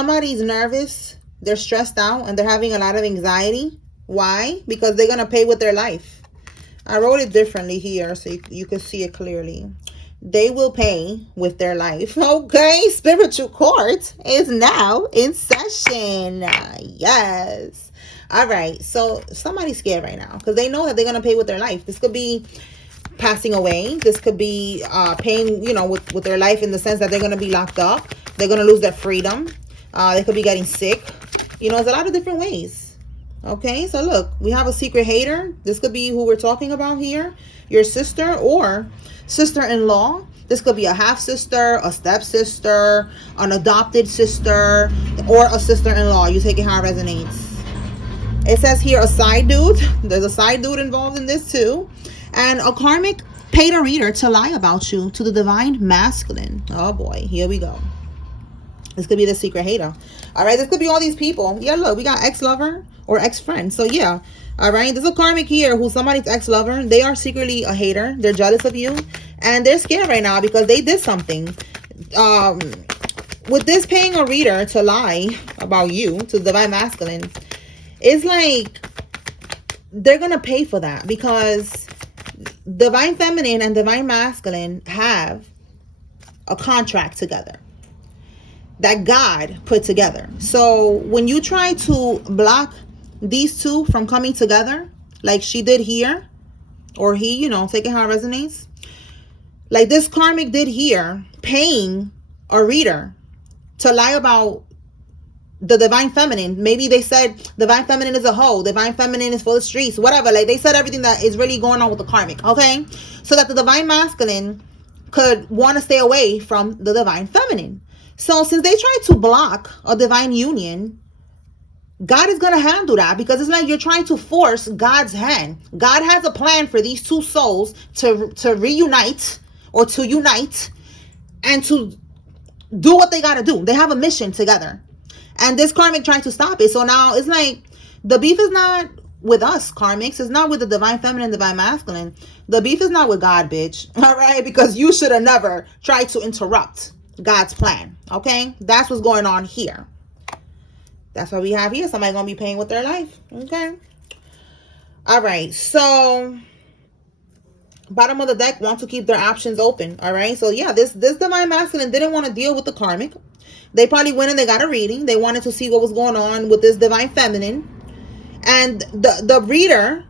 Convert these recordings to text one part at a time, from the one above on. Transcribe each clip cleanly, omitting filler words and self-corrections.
somebody's nervous, they're stressed out, and they're having a lot of anxiety. Why? Because they're going to pay with their life. I wrote it differently here so you can see it clearly. They will pay with their life. Okay, spiritual court is now in session. Yes. All right, so somebody's scared right now because they know that they're going to pay with their life. This could be passing away. This could be paying, with their life in the sense that they're going to be locked up. They're going to lose their freedom. They could be getting sick. There's a lot of different ways. Okay, so look, we have a secret hater. This could be who we're talking about here. Your sister or sister-in-law. This could be a half-sister, a step-sister, an adopted sister, or a sister-in-law. You take it how it resonates. It says here a side dude. There's a side dude involved in this too. And a karmic paid a reader to lie about you to the divine masculine. Oh boy, here we go. This could be the secret hater. All right, this could be all these people. Yeah, look, we got ex-lover or ex-friend. So yeah, all right, there's a karmic here who's somebody's ex-lover. They are secretly a hater. They're jealous of you. And they're scared right now because they did something. With this paying a reader to lie about you to the divine masculine, it's like they're going to pay for that because divine feminine and divine masculine have a contract together that God put together. So when you try to block these two from coming together, like she did here, or he, take it how it resonates, like this karmic did here, paying a reader to lie about the divine feminine. Maybe they said divine feminine is a hoe, divine feminine is for the streets, whatever. Like they said everything that is really going on with the karmic, okay? So that the divine masculine could want to stay away from the divine feminine. So since they try to block a divine union, God is going to handle that because it's like you're trying to force God's hand. God has a plan for these two souls to reunite or to unite and to do what they got to do. They have a mission together. And this karmic trying to stop it. So now it's like the beef is not with us karmics. It's not with the divine feminine, divine masculine. The beef is not with God, bitch. All right? Because you should have never tried to interrupt God's plan. Okay? That's what's going on here. That's what we have here. Somebody going to be paying with their life. Okay? All right. So bottom of the deck want to keep their options open. All right? So yeah, this divine masculine didn't want to deal with the karmic. They probably went and they got a reading. They wanted to see what was going on with this divine feminine. And the reader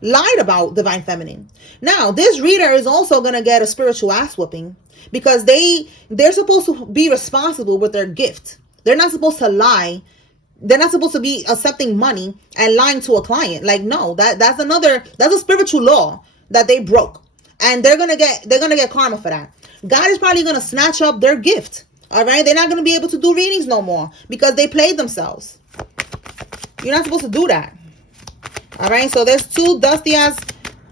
lied about divine feminine. Now, this reader is also going to get a spiritual ass whooping because they're supposed to be responsible with their gift. They're not supposed to lie. They're not supposed to be accepting money and lying to a client. Like, no, that's a spiritual law that they broke. And they're going to get karma for that. God is probably going to snatch up their gift. All right, they're not going to be able to do readings no more because they played themselves. You're not supposed to do that. All right, so there's two dusty ass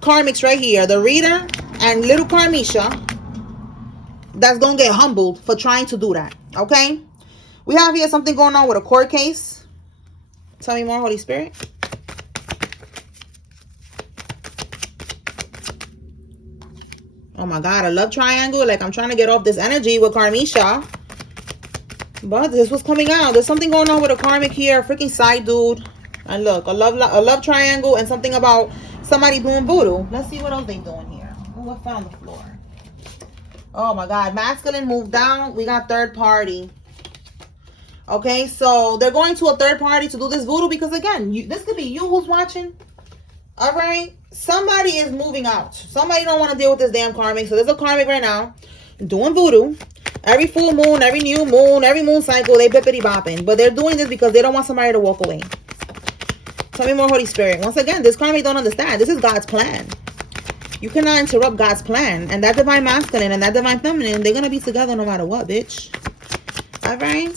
karmics right here, the reader and little Karmisha, that's going to get humbled for trying to do that. Okay, we have here something going on with a court case. Tell me more, Holy Spirit. Oh my God, a love triangle. Like I'm trying to get off this energy with Karmisha. But this was coming out. There's something going on with a karmic here. Freaking side dude. And look, a love triangle and something about somebody doing voodoo. Let's see what else they doing here. Oh, what fell on the floor? Oh my God. Masculine moved down. We got third party. Okay, so they're going to a third party to do this voodoo because again, this could be you who's watching. All right. Somebody is moving out. Somebody don't want to deal with this damn karmic. So there's a karmic right now doing voodoo. Every full moon, every new moon, every moon cycle, they bippity bopping. But they're doing this because they don't want somebody to walk away. Tell me more, Holy Spirit. Once again, this karmic don't understand. This is God's plan. You cannot interrupt God's plan. And that divine masculine and that divine feminine, they're going to be together no matter what, bitch. All right?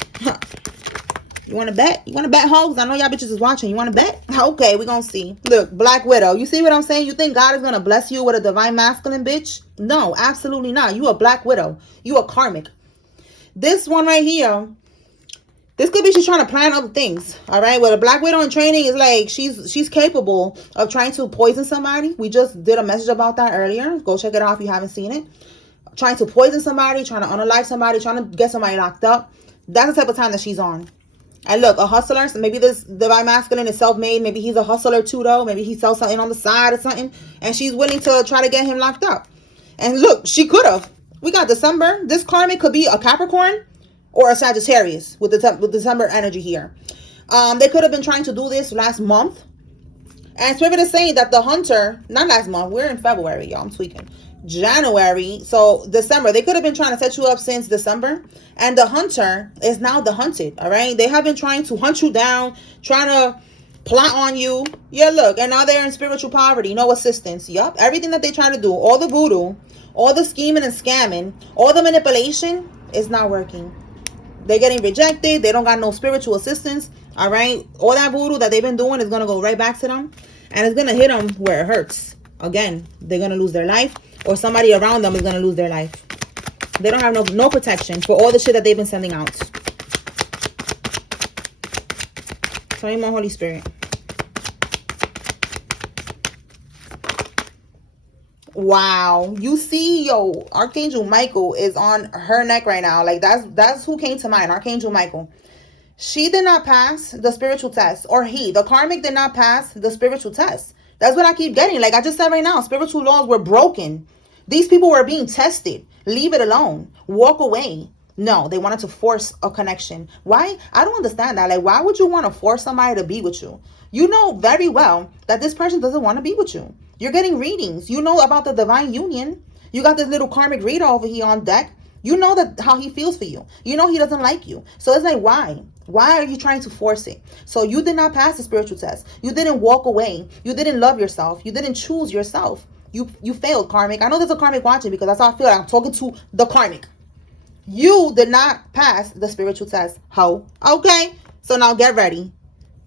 You want to bet? You want to bet, hoes? I know y'all bitches is watching. You want to bet? Okay, we're going to see. Look, Black Widow. You see what I'm saying? You think God is going to bless you with a divine masculine, bitch? No, absolutely not. You a Black Widow. You a karmic. This one right here, this could be she's trying to plan other things. All right? Well, a Black Widow in training is like she's capable of trying to poison somebody. We just did a message about that earlier. Go check it out if you haven't seen it. Trying to poison somebody, trying to unalive somebody, trying to get somebody locked up. That's the type of time that she's on. And look, a hustler, so maybe this divine masculine is self-made. Maybe he's a hustler too, though. Maybe he sells something on the side or something. And she's willing to try to get him locked up. And look, she could have. We got December. This karmic could be a Capricorn or a Sagittarius with the December energy here. They could have been trying to do this last month. And Spirit is saying that the hunter, not last month, we're in February, y'all. I'm tweaking. January, so December. They could have been trying to set you up since December. And the hunter is now the hunted, all right? They have been trying to hunt you down, trying to plot on you. Yeah, look, and now they're in spiritual poverty, no assistance. Yup, everything that they try to do, all the voodoo, all the scheming and scamming, all the manipulation is not working. They're getting rejected. They don't got no spiritual assistance, all right? All that voodoo that they've been doing is going to go right back to them. And it's going to hit them where it hurts. Again, they're going to lose their life, or somebody around them is going to lose their life. They don't have no protection for all the shit that they've been sending out. Tell me more, Holy Spirit. Wow. You see, yo, Archangel Michael is on her neck right now. Like, that's who came to mind. Archangel Michael. She did not pass the spiritual test. Or he. The karmic did not pass the spiritual test. That's what I keep getting. Like I just said right now, spiritual laws were broken. These people were being tested. Leave it alone. Walk away. No, they wanted to force a connection. Why? I don't understand that. Like, why would you want to force somebody to be with you? You know very well that this person doesn't want to be with you. You're getting readings. You know about the divine union. You got this little karmic reader over here on deck. You know that how he feels for you. You know he doesn't like you. So it's like, why? Why are you trying to force it? So you did not pass the spiritual test. You didn't walk away. You didn't love yourself. You didn't choose yourself. You failed, karmic. I know there's a karmic watching because that's how I feel. I'm talking to the karmic. You did not pass the spiritual test. How? Okay. So now get ready.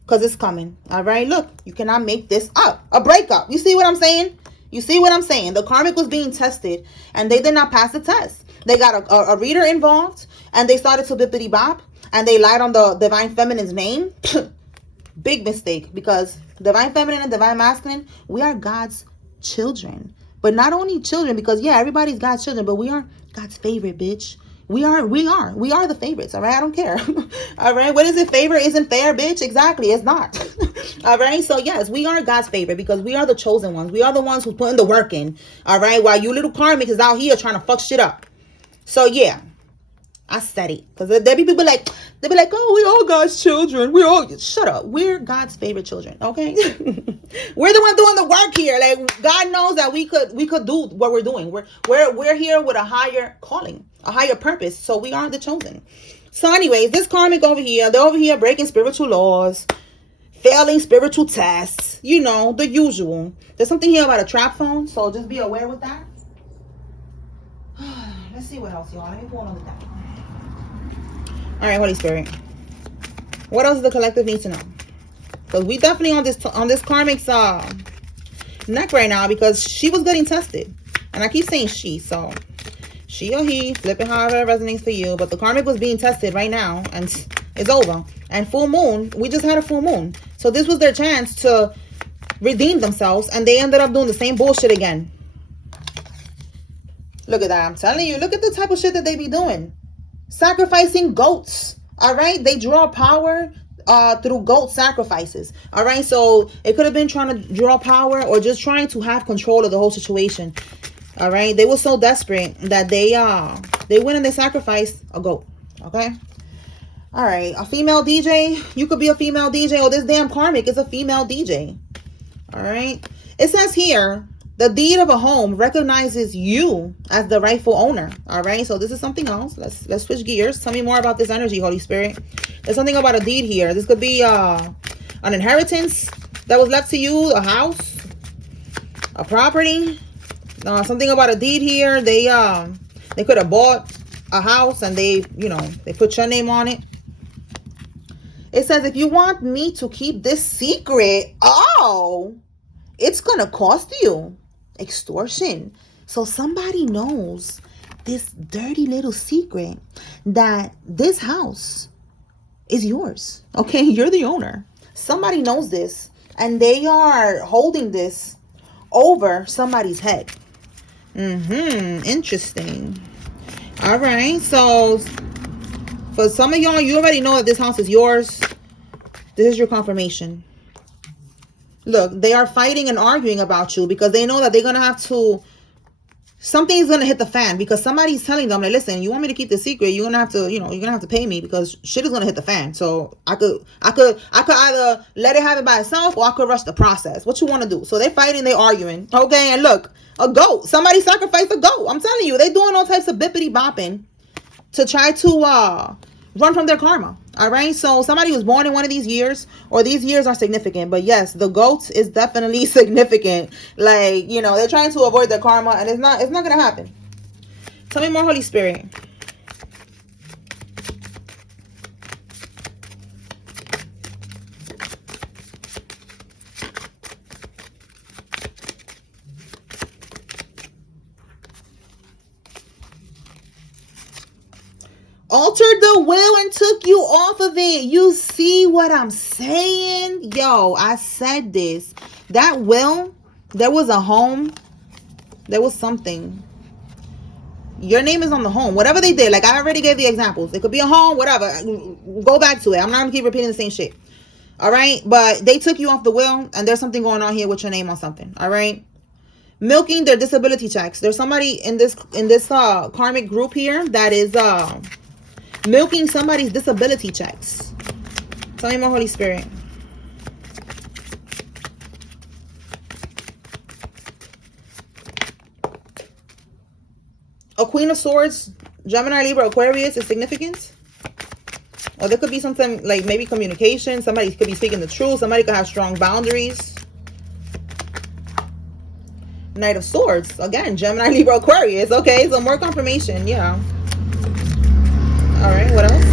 Because it's coming. All right. Look, you cannot make this up. A breakup. You see what I'm saying? You see what I'm saying? The karmic was being tested and they did not pass the test. They got a reader involved and they started to bippity bop and they lied on the divine feminine's name. Big mistake, because divine feminine and divine masculine, we are God's children. But not only children, because yeah, everybody's God's children, but we are God's favorite, bitch. We are the favorites. All right. I don't care. All right. What is it? Favor isn't fair, bitch. Exactly. It's not. All right. So yes, we are God's favorite because we are the chosen ones. We are the ones who's putting the work in. All right. While you little karmic is out here trying to fuck shit up. So yeah, I said it. Because there be people like, they be like, oh, we all God's children. We all, shut up. We're God's favorite children. Okay. We're the ones doing the work here. Like, God knows that we could do what we're doing. We're here with a higher calling, a higher purpose. So we are the chosen. So anyways, this karmic over here, they're over here breaking spiritual laws, failing spiritual tests, you know, the usual. There's something here about a trap phone. So just be aware with that. Let's see what else, y'all. Let me pull another deck. All right, Holy Spirit. What else does the collective need to know? Because we definitely on this karmic's neck right now because she was getting tested. And I keep saying she, so she or he, flip it however it resonates for you. But the karmic was being tested right now and it's over. And full moon, we just had a full moon. So this was their chance to redeem themselves and they ended up doing the same bullshit again. Look at that. I'm telling you, look at the type of shit that they be doing. Sacrificing goats. All right. They draw power through goat sacrifices. All right. So it could have been trying to draw power or just trying to have control of the whole situation. All right. They were so desperate that they went and they sacrificed a goat. Okay. All right. A female DJ. You could be a female DJ. Or this damn karmic is a female DJ. All right. It says here, the deed of a home recognizes you as the rightful owner. All right. So this is something else. Let's switch gears. Tell me more about this energy, Holy Spirit. There's something about a deed here. This could be an inheritance that was left to you, a house, a property. Something about a deed here. They could have bought a house and they put your name on it. It says, if you want me to keep this secret, it's going to cost you. Extortion. So somebody knows this dirty little secret that this house is yours. Okay, you're the owner. Somebody knows this and they are holding this over somebody's head. Interesting. All right. So For some of y'all, you already know that this house is yours. This is your confirmation. Look, they are fighting and arguing about you because they know that they're going to have to, something is going to hit the fan because somebody's telling them, like, listen, you want me to keep the secret, you're going to have to, you know, you're going to have to pay me because shit is going to hit the fan. So I could either let it happen by itself or I could rush the process. What you want to do? So they're fighting, they're arguing. Okay. And look, a goat, somebody sacrificed a goat. I'm telling you, they're doing all types of bippity bopping to try to run from their karma. All right, so somebody was born in one of these years, or these years are significant. But yes, the goat is definitely significant. Like, you know, they're trying to avoid their karma, and it's not gonna happen. Tell me more, Holy Spirit. Altered the will and took you off of it. You see what I'm saying? Yo, I said this. That will, there was a home. There was something. Your name is on the home. Whatever they did. Like, I already gave the examples. It could be a home, whatever. Go back to it. I'm not going to keep repeating the same shit. All right? But they took you off the will, and there's something going on here with your name on something. All right? Milking their disability checks. There's somebody in this karmic group here that is milking somebody's disability checks. Tell me more, Holy Spirit. A Queen of Swords, Gemini, Libra, Aquarius is significant. Or there could be something like maybe communication. Somebody could be speaking the truth. Somebody could have strong boundaries. Knight of Swords. Again, Gemini, Libra, Aquarius. Okay, so more confirmation. Yeah. All right, what else?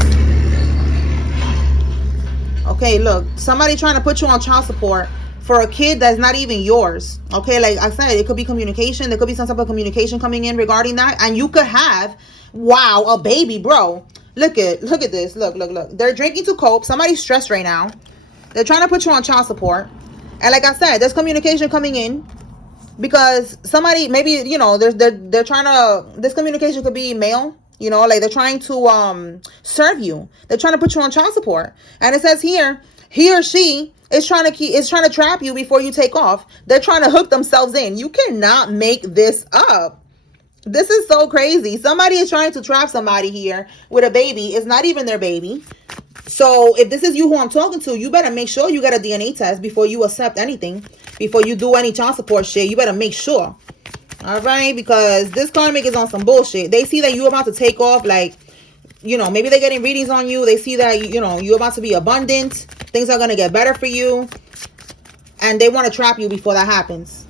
Okay, look, somebody trying to put you on child support for a kid that's not even yours. Okay, like I said, it could be communication. There could be some type of communication coming in regarding that. And you could have, wow, a baby, bro. Look at this. Look. They're drinking to cope. Somebody's stressed right now. They're trying to put you on child support. And like I said, there's communication coming in. Because somebody, maybe, you know, they're trying to, this communication could be male. You know, like they're trying to serve you. They're trying to put you on child support. And it says here, he or she is trying to trap you before you take off. They're trying to hook themselves in. You cannot make this up. This is so crazy. Somebody is trying to trap somebody here with a baby. It's not even their baby. So if this is you who I'm talking to, you better make sure you get a DNA test before you accept anything. Before you do any child support shit, you better make sure. All right, because this karmic is on some bullshit. They see that you're about to take off, like, you know, maybe they're getting readings on you. They see that, you know, you're about to be abundant. Things are going to get better for you. And they want to trap you before that happens.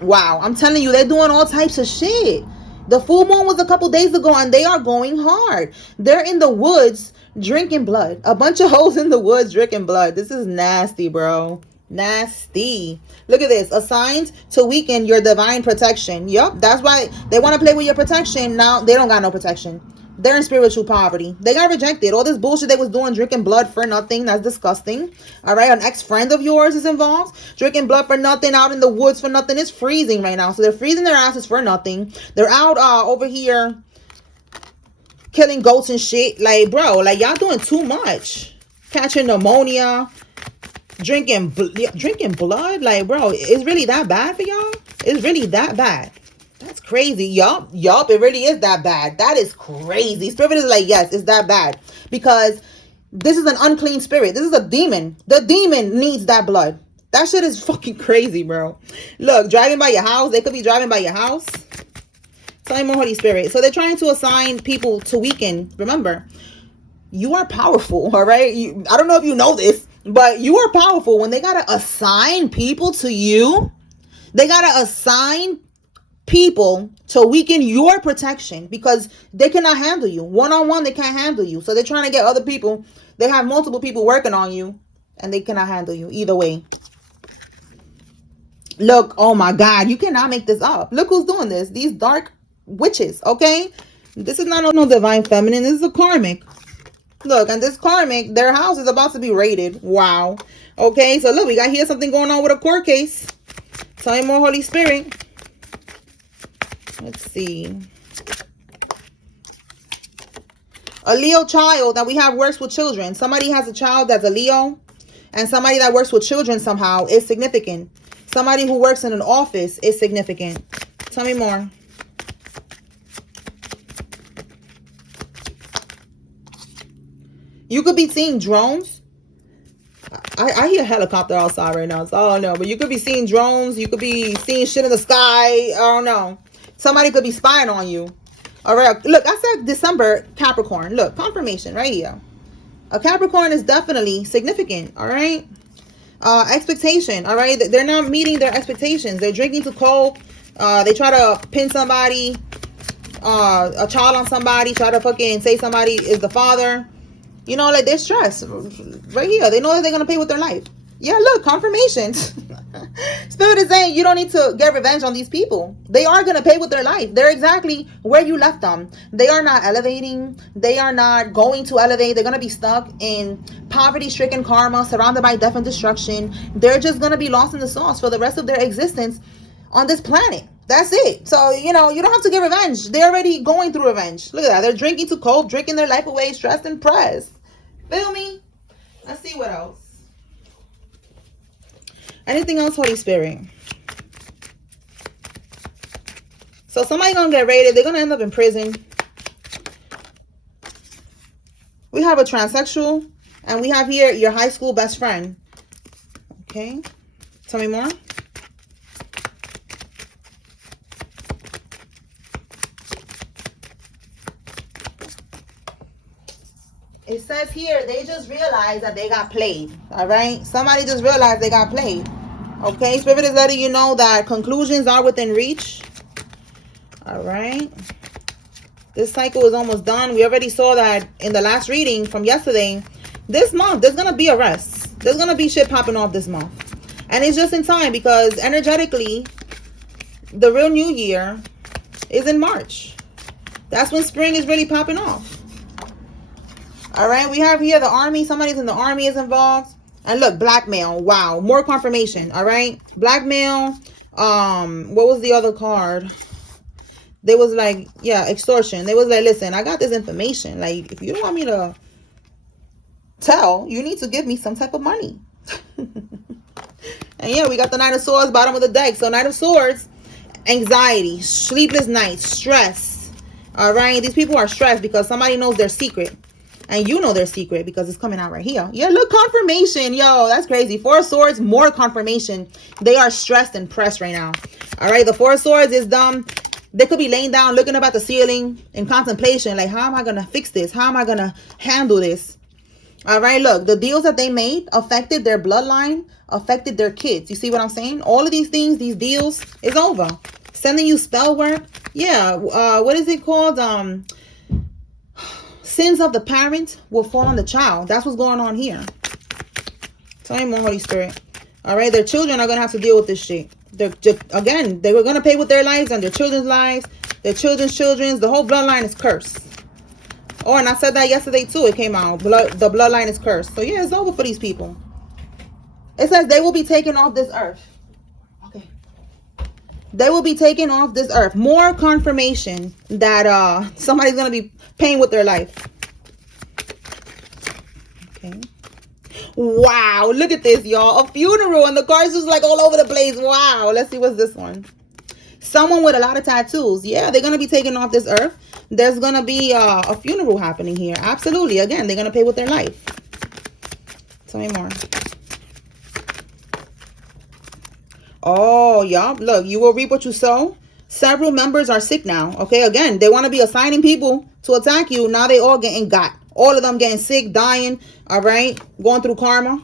Wow, I'm telling you, they're doing all types of shit. The full moon was a couple days ago, and they are going hard. They're in the woods drinking blood. A bunch of hoes in the woods drinking blood. This is nasty, bro. Nasty. Look at this. Assigned to weaken your divine protection. Yup, that's why they want to play with your protection. Now they don't got no protection. They're in spiritual poverty. They got rejected. All this bullshit they was doing, drinking blood for nothing. That's disgusting. All right, an ex-friend of yours is involved. Drinking blood for nothing, out in the woods for nothing. It's freezing right now. So they're freezing their asses for nothing. They're out over here killing goats and shit. Like, bro, like y'all doing too much. Catching pneumonia. Drinking blood. Like, bro, it's really that bad for y'all? It's really that bad? That's crazy. Yup, it really is that bad. That is crazy. Spirit is like, yes, it's that bad. Because this is an unclean spirit. This is a demon. The demon needs that blood. That shit is fucking crazy, bro. Look, driving by your house. They could be driving by your house. Tell me more, Holy Spirit. So they're trying to assign people to weaken. Remember, you are powerful, all right? I don't know if you know this, but you are powerful. When they got to assign people to you, they got to assign people to weaken your protection because they cannot handle you. One-on-one, they can't handle you. So they're trying to get other people. They have multiple people working on you and they cannot handle you either way. Look, oh my God, you cannot make this up. Look who's doing this. These dark witches, okay? This is not no divine feminine. This is a karmic. Look, and this karmic, their house is about to be raided. Wow. Okay, so look, we got here something going on with a court case. Tell me more, Holy Spirit. Let's see. A Leo child that we have works with children. Somebody has a child that's a Leo, and somebody that works with children somehow is significant. Somebody who works in an office is significant. Tell me more. You could be seeing drones. I hear a helicopter outside right now, so I don't know. But you could be seeing drones. You could be seeing shit in the sky. I don't know. Somebody could be spying on you. All right. Look, I said December, Capricorn. Look, confirmation right here. A Capricorn is definitely significant. All right. Expectation. All right. They're not meeting their expectations. They're drinking too cold. They try to pin somebody, a child on somebody, try to fucking say somebody is the father. You know, like they're stressed right here. They know that they're going to pay with their life. Yeah, look, confirmation. Spirit is saying you don't need to get revenge on these people. They are going to pay with their life. They're exactly where you left them. They are not elevating. They are not going to elevate. They're going to be stuck in poverty-stricken karma, surrounded by death and destruction. They're just going to be lost in the sauce for the rest of their existence on this planet. That's it. So, you know, you don't have to get revenge. They're already going through revenge. Look at that. They're drinking to cope, drinking their life away, stressed and pressed. Feel me? Let's see what else. Anything else, Holy Spirit? So somebody's going to get raided. They're going to end up in prison. We have a transsexual. And we have here your high school best friend. Okay. Tell me more. It says here, they just realized that they got played. All right. Somebody just realized they got played. Okay. Spirit is letting you know that conclusions are within reach. All right. This cycle is almost done. We already saw that in the last reading from yesterday. This month, there's going to be arrests. There's going to be shit popping off this month. And it's just in time because energetically, the real new year is in March. That's when spring is really popping off. All right, we have here the army. Somebody's in the army is involved. And look, blackmail. Wow, more confirmation. All right, blackmail. What was the other card? They was like, yeah, extortion. They was like, listen, I got this information. Like, if you don't want me to tell, you need to give me some type of money. And yeah, we got the Knight of Swords, bottom of the deck. So Knight of Swords, anxiety, sleepless nights, stress. All right, these people are stressed because somebody knows their secret. And you know their secret because it's coming out right here. Yeah, look, confirmation. Yo, that's crazy. Four of Swords, more confirmation. They are stressed and pressed right now. All right, the Four of Swords is dumb. They could be laying down, looking up at the ceiling in contemplation. Like, how am I going to fix this? How am I going to handle this? All right, look, the deals that they made affected their bloodline, affected their kids. You see what I'm saying? All of these things, these deals is over. Sending you spell work. Yeah, what is it called? Sins of the parent will fall on the child. That's what's going on here. Tell me more, Holy Spirit. All right, their children are going to have to deal with this shit. Again, they were going to pay with their lives and their children's lives, their children's children's. The whole bloodline is cursed. Oh, and I said that yesterday too. It came out. The bloodline is cursed. So yeah, it's over for these people. It says they will be taken off this earth. Okay. They will be taken off this earth. More confirmation that somebody's going to be paying with their life. Okay. Wow, look at this, y'all. A funeral, and the cards just like all over the place. Wow. Let's see what's this one. Someone with a lot of tattoos. Yeah, they're going to be taken off this earth. There's going to be a funeral happening here. Absolutely. Again, they're going to pay with their life. Tell me more. Oh, y'all. Look, you will reap what you sow. Several members are sick now. Okay, again, they want to be assigning people to attack you. Now they all getting got. All of them getting sick, dying. All right, going through karma.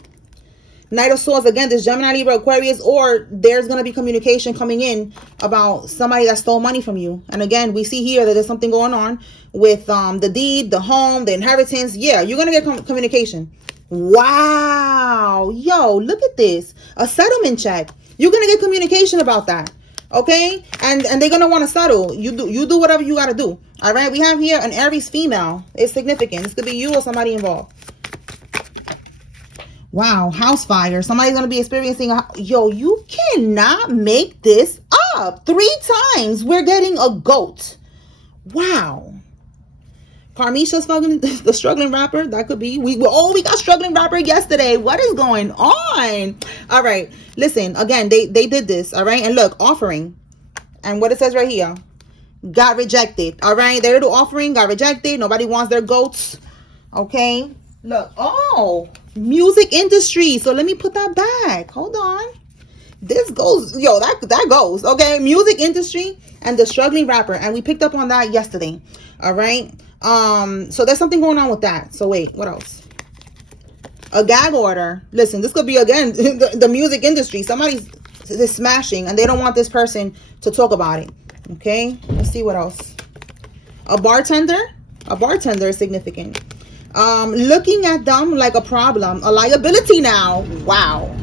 Knight of Swords, again, this Gemini, Libra, Aquarius, or there's going to be communication coming in about somebody that stole money from you. And again, we see here that there's something going on with the deed, the home, the inheritance. Yeah, you're going to get communication. Wow. Yo, look at this. A settlement check. You're going to get communication about that. Okay, and they're gonna want to settle. You do whatever you got to do. All right, we have here an Aries female. It's significant. This could be you or somebody involved. Wow, house fire. Somebody's gonna be experiencing yo, you cannot make this up. 3 times we're getting a goat. Wow. Carmisha's fucking the struggling rapper. That could be. We got struggling rapper yesterday. What is going on? All right. Listen, again, they did this. All right. And look, offering. And what it says right here. Got rejected. All right. They do offering, got rejected. Nobody wants their goats. Okay. Look. Oh, music industry. So let me put that back. Hold on. This goes, yo, that goes. Okay. Music industry and the struggling rapper. And we picked up on that yesterday. All right. So there's something going on with that. So wait, what else? A gag order. Listen, this could be again the music industry. Somebody's smashing and they don't want this person to talk about it. Okay, let's see what else. A bartender is significant. Looking at them like a problem, a liability now. Wow.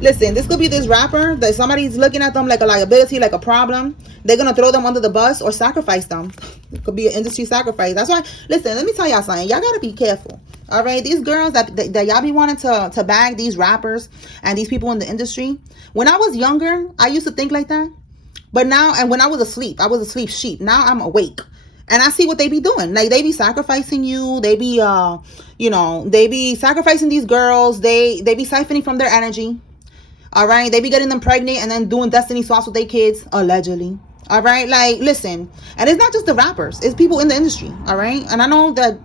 Listen, this could be this rapper that somebody's looking at them like a liability, like a problem. They're going to throw them under the bus or sacrifice them. It could be an industry sacrifice. That's why, listen, let me tell y'all something. Y'all got to be careful. All right? These girls that y'all be wanting to bag these rappers and these people in the industry. When I was younger, I used to think like that. But now, and when I was a sleep sheep. Now I'm awake. And I see what they be doing. Like, they be sacrificing you. They be, they be sacrificing these girls. They be siphoning from their energy. All right. They be getting them pregnant and then doing destiny swaps with their kids, allegedly. All right. Like, listen. And it's not just the rappers. It's people in the industry. All right. And I know that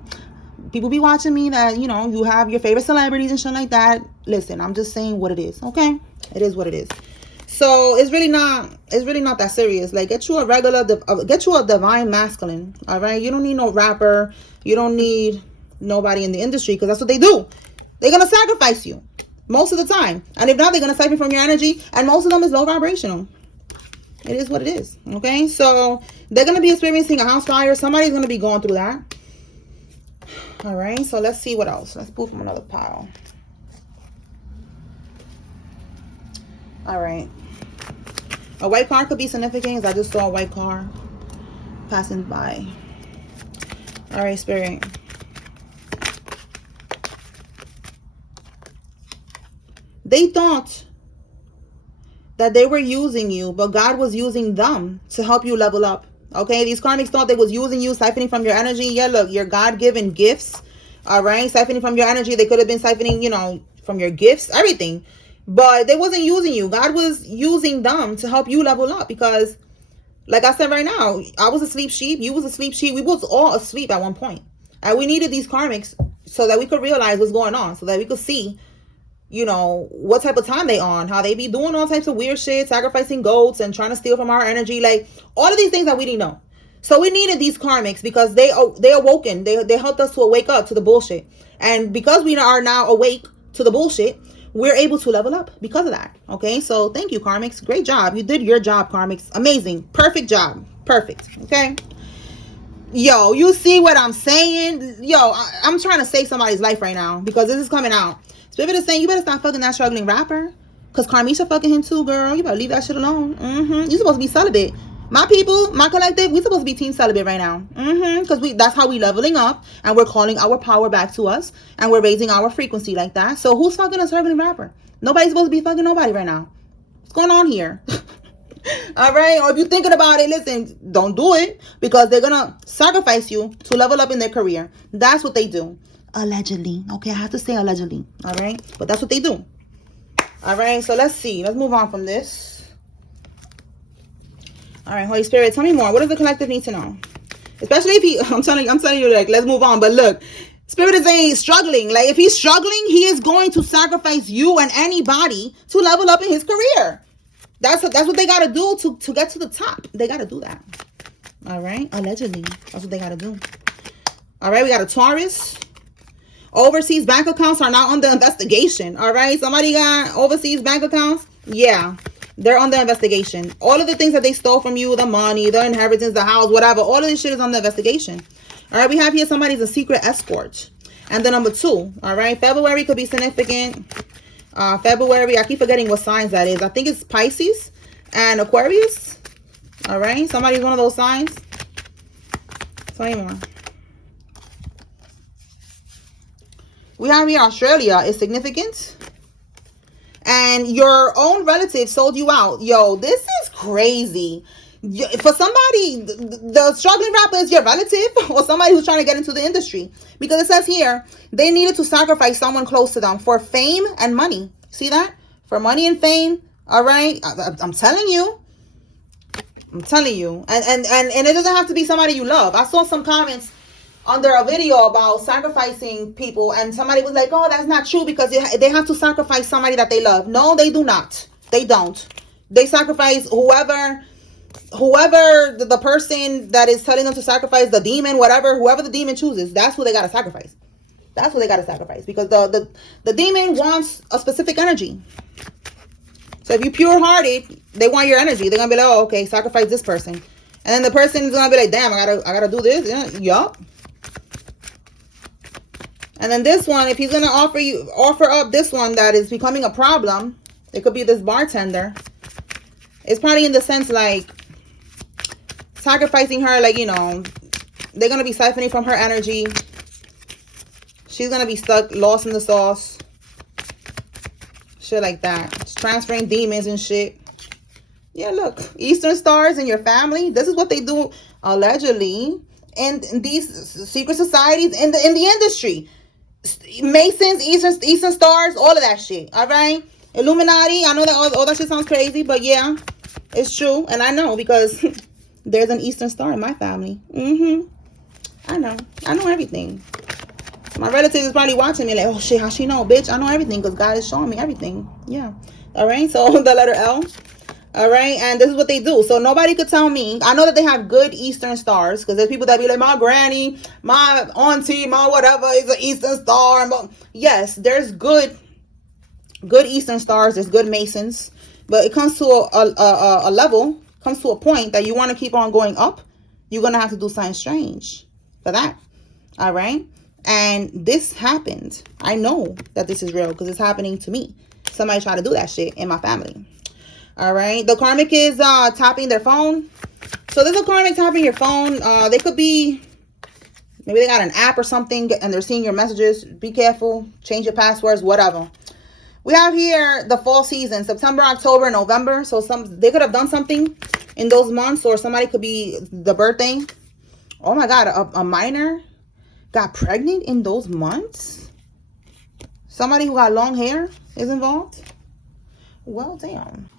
people be watching me that, you have your favorite celebrities and shit like that. Listen, I'm just saying what it is. Okay. It is what it is. So it's really not that serious. Like, get you a divine masculine. All right. You don't need no rapper. You don't need nobody in the industry, because that's what they do. They're going to sacrifice you. Most of the time. And if not, they're going to siphon from your energy. And most of them is low vibrational. It is what it is. Okay? So, they're going to be experiencing a house fire. Somebody's going to be going through that. All right? So, let's see what else. Let's pull from another pile. All right. A white car could be significant, because I just saw a white car passing by. All right, Spirit. They thought that they were using you, but God was using them to help you level up. Okay, these karmics thought they was using you, siphoning from your energy. Yeah, look, your God-given gifts. All right, siphoning from your energy. They could have been siphoning, from your gifts, everything. But they wasn't using you. God was using them to help you level up, because, like I said right now, I was a sleep sheep. You was a sleep sheep. We was all asleep at one point. And we needed these karmics so that we could realize what's going on, so that we could see what type of time they on, how they be doing all types of weird shit, sacrificing goats and trying to steal from our energy, like all of these things that we didn't know. So we needed these karmics, because they awoken. They helped us to wake up to the bullshit. And because we are now awake to the bullshit, we're able to level up because of that. Okay, so thank you, karmics. Great job. You did your job, karmics. Amazing. Perfect job. Perfect. Okay. Yo, you see what I'm saying? Yo, I'm trying to save somebody's life right now, because this is coming out. Spirit is saying you better stop fucking that struggling rapper, because Carmisha fucking him too, girl. You better leave that shit alone. You supposed to be celibate. My people, my collective, we supposed to be team celibate right now. Because that's how we leveling up, and we're calling our power back to us, and we're raising our frequency like that. So who's fucking a struggling rapper? Nobody's supposed to be fucking nobody right now. What's going on here? All right. Or if you're thinking about it, listen, don't do it, because they're gonna sacrifice you to level up in their career. That's what they do. Allegedly. Okay, I have to say allegedly. All right, but that's what they do. All right, so let's see. Let's move on from this. All right, Holy Spirit, tell me more. What does the collective need to know? Especially if he, I'm telling you, like, let's move on. But look, Spirit is saying he's struggling. Like, if he's struggling, he is going to sacrifice you and anybody to level up in his career. That's what they got to do to get to the top. They got to do that. All right, allegedly. That's what they got to do. All right, we got a Taurus. Overseas bank accounts are now under investigation. All right. Somebody got overseas bank accounts. Yeah. They're under investigation. All of the things that they stole from you, the money, the inheritance, the house, whatever, all of this shit is under investigation. All right. We have here somebody's a secret escort. And the number 2. All right. February could be significant. February, I keep forgetting what signs that is. I think it's Pisces and Aquarius. All right. Somebody's one of those signs. Tell me more. We have here Australia is significant. And your own relative sold you out. Yo, this is crazy. For somebody, the struggling rapper is your relative or somebody who's trying to get into the industry. Because it says here, they needed to sacrifice someone close to them for fame and money. See that? For money and fame. All right. I'm telling you. I'm telling you. And it doesn't have to be somebody you love. I saw some comments under a video about sacrificing people, and somebody was like, oh, that's not true because they have to sacrifice somebody that they love. No, they do not. They don't. They sacrifice whoever the person that is telling them to sacrifice, the demon, whoever the demon chooses, that's who they got to sacrifice. That's who they got to sacrifice, because the demon wants a specific energy. So if you pure-hearted, they want your energy. They're going to be like, oh, okay, sacrifice this person. And then the person is going to be like, damn, I gotta do this. Yeah, yup. And then this one, if he's going to offer up this one that is becoming a problem, it could be this bartender. It's probably in the sense like sacrificing her, like, you know, they're going to be siphoning from her energy. She's going to be stuck, lost in the sauce. Shit like that. It's transferring demons and shit. Yeah, look. Eastern stars in your family. This is what they do, allegedly, in these secret societies, in the industry. Masons, Eastern stars, all of that shit. All right? Illuminati. I know that all that shit sounds crazy, but yeah, it's true. And I know because there's an Eastern star in my family. I know everything. My relatives is probably watching me like, oh shit, how she know? Bitch, I know everything because God is showing me everything. Yeah. All right. So the letter L. All right. And this is what they do. So nobody could tell me. I know that they have good Eastern stars, because there's people that be like, my granny, my auntie, my whatever is an Eastern star. Yes, there's good Eastern stars. There's good Masons. But it comes to a level, comes to a point that you want to keep on going up. You're going to have to do something strange for that. All right. And this happened. I know that this is real because it's happening to me. Somebody tried to do that shit in my family. All right. The karmic is tapping their phone. So there's a karmic tapping your phone. They could be, maybe they got an app or something and they're seeing your messages. Be careful. Change your passwords, whatever. We have here the fall season, September, October, November. So they could have done something in those months, or somebody could be the birthday. Oh my God, a minor got pregnant in those months? Somebody who got long hair is involved? Well, damn.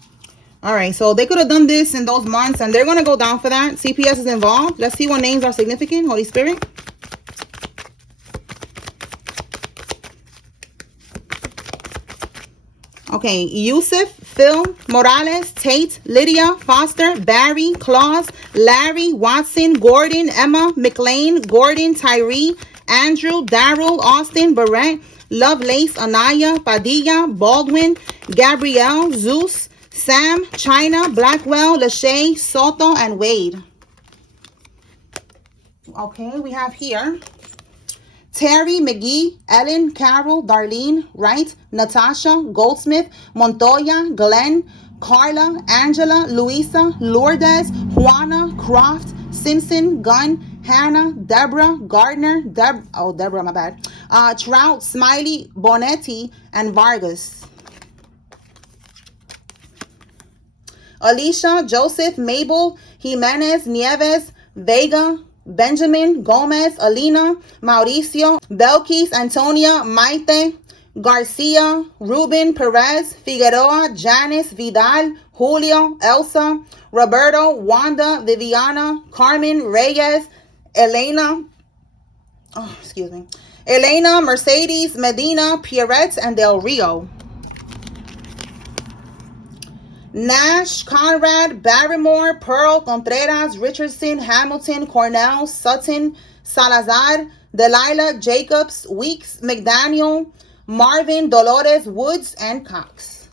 All right, so they could have done this in those months, and they're going to go down for that. CPS is involved. Let's see what names are significant. Holy Spirit. Okay, Yusuf, Phil, Morales, Tate, Lydia, Foster, Barry, Claus, Larry, Watson, Gordon, Emma, McLean, Gordon, Tyree, Andrew, Daryl, Austin, Barrett, Lovelace, Anaya, Padilla, Baldwin, Gabrielle, Zeus, Sam, China, Blackwell, Lachey, Soto, and Wade. Okay, we have here Terry, McGee, Ellen, Carol, Darlene, Wright, Natasha, Goldsmith, Montoya, Glenn, Carla, Angela, Luisa, Lourdes, Juana, Croft, Simpson, Gunn, Hannah, Deborah, Gardner, Deborah, my bad. Trout, Smiley, Bonetti, and Vargas. Alicia, Joseph, Mabel, Jimenez, Nieves, Vega, Benjamin, Gomez, Alina, Mauricio, Belkis, Antonia, Maite, Garcia, Ruben, Perez, Figueroa, Janice, Vidal, Julio, Elsa, Roberto, Wanda, Viviana, Carmen, Reyes, Elena, Elena, Mercedes, Medina, Pierrette, and Del Rio. Nash, Conrad, Barrymore, Pearl, Contreras, Richardson, Hamilton, Cornell, Sutton, Salazar, Delilah, Jacobs, Weeks, McDaniel, Marvin, Dolores, Woods, and Cox.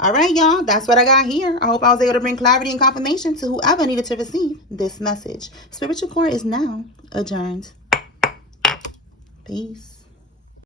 All right, y'all. That's what I got here. I hope I was able to bring clarity and confirmation to whoever needed to receive this message. Spiritual Court is now adjourned. Peace.